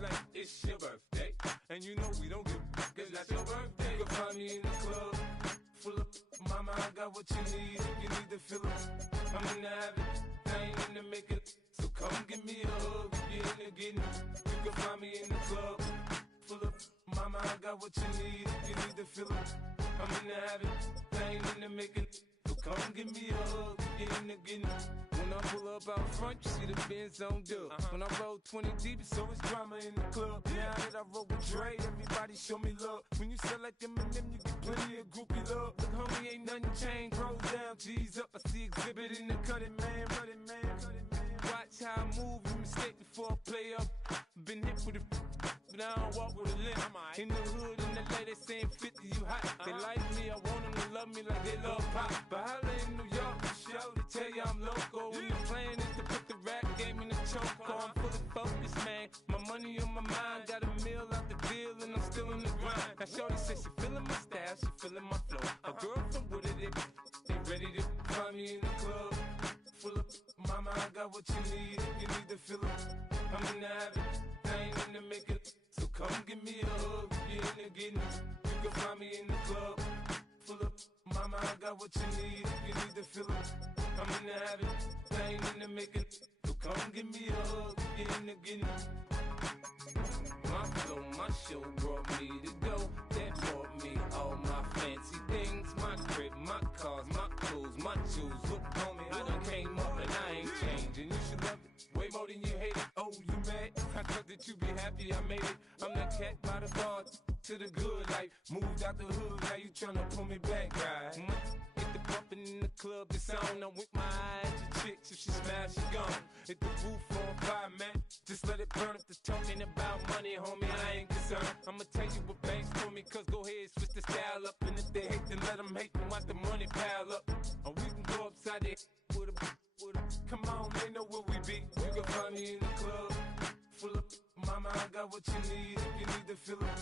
like it's your birthday. And you know we don't give cause that's your birthday. You can find me in the club, full of mama, I got what you need. If you need to fill up, I'm in the habit, I ain't in the making. So come give me a hug, if you're in the getting. You can find me in the club, full of mama, I got what you need. If you need to fill up, I'm in the habit, I ain't in the making. So come give me a hug, if you're in the getting. When I pull up out front, you see the Benz on dub. When I roll 20 deep, it's always drama in the club. Now that I roll with Dre, everybody show me love. When you sell like Eminem, you get plenty of groupie love. Look, homie, ain't nothing changed. Roll down, G's up. I see exhibit in the cutting, man. Running, man. Watch how I move, you mistake before I play up. Been hit with a but I don't walk with a limp. In the hood, in the lady saying 50, you hot. They like me, I want them to love me like they love pop. But holla in New York, show they tell you I'm local. When the plan is to put the rap game in the choke. I'm fully focused, man. My money on my mind, got a meal out the deal, and I'm still in the grind. Now shorty says she feeling my style, she feeling my flow. A girl from Wooded, they ready to find me in the club. Full of mama, I got what you need. If you need to fill up, I'm in the habit, I ain't in the making. So come give me a hug, if you're in the getting. You can find me in the club, full of mama, I got what you need. If you need to fill up, I'm in the habit, I ain't in the making. So come give me a hug, if you're in the getting. My flow, my show brought me to go. That brought me all my fancy things. My crib, my cars, my clothes, my jewels. Look, homie, I done came up and I ain't changing. You should love it way more than you hate it. Oh, you mad? I thought that you be happy I made it. I'm that cat by the bar to the good life. Moved out the hood, now you tryna pull me back, right? Hit the bumpin' in the club, it's on. I'm with my eyes to chicks. If she smash, she gone. Hit the roof on fire, man. Just let it burn. If they're talking about money, homie, I ain't concerned. I'ma tell you what banks told me, cause go ahead, switch the style up. And if they hate, then let them hate, and watch the money pile up. Or we can go upside there with a come on, they know where we be. You can find me in the club, full of mama, I got what you need. If you need to fill up,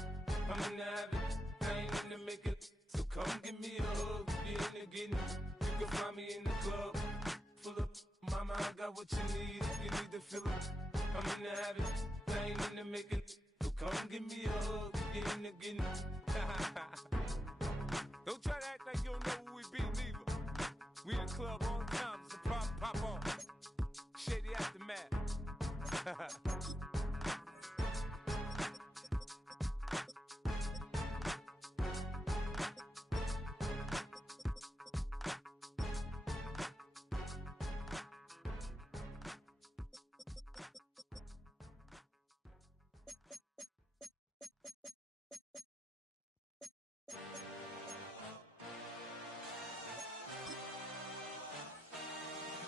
I'm in the habit, I ain't in the making. So come give me a hug, if you're in the getting. You can find me in the club, full of mama, I got what you need. If you need to fill up, I'm in the habit, I ain't in the making. So come give me a hug, if you're in the getting.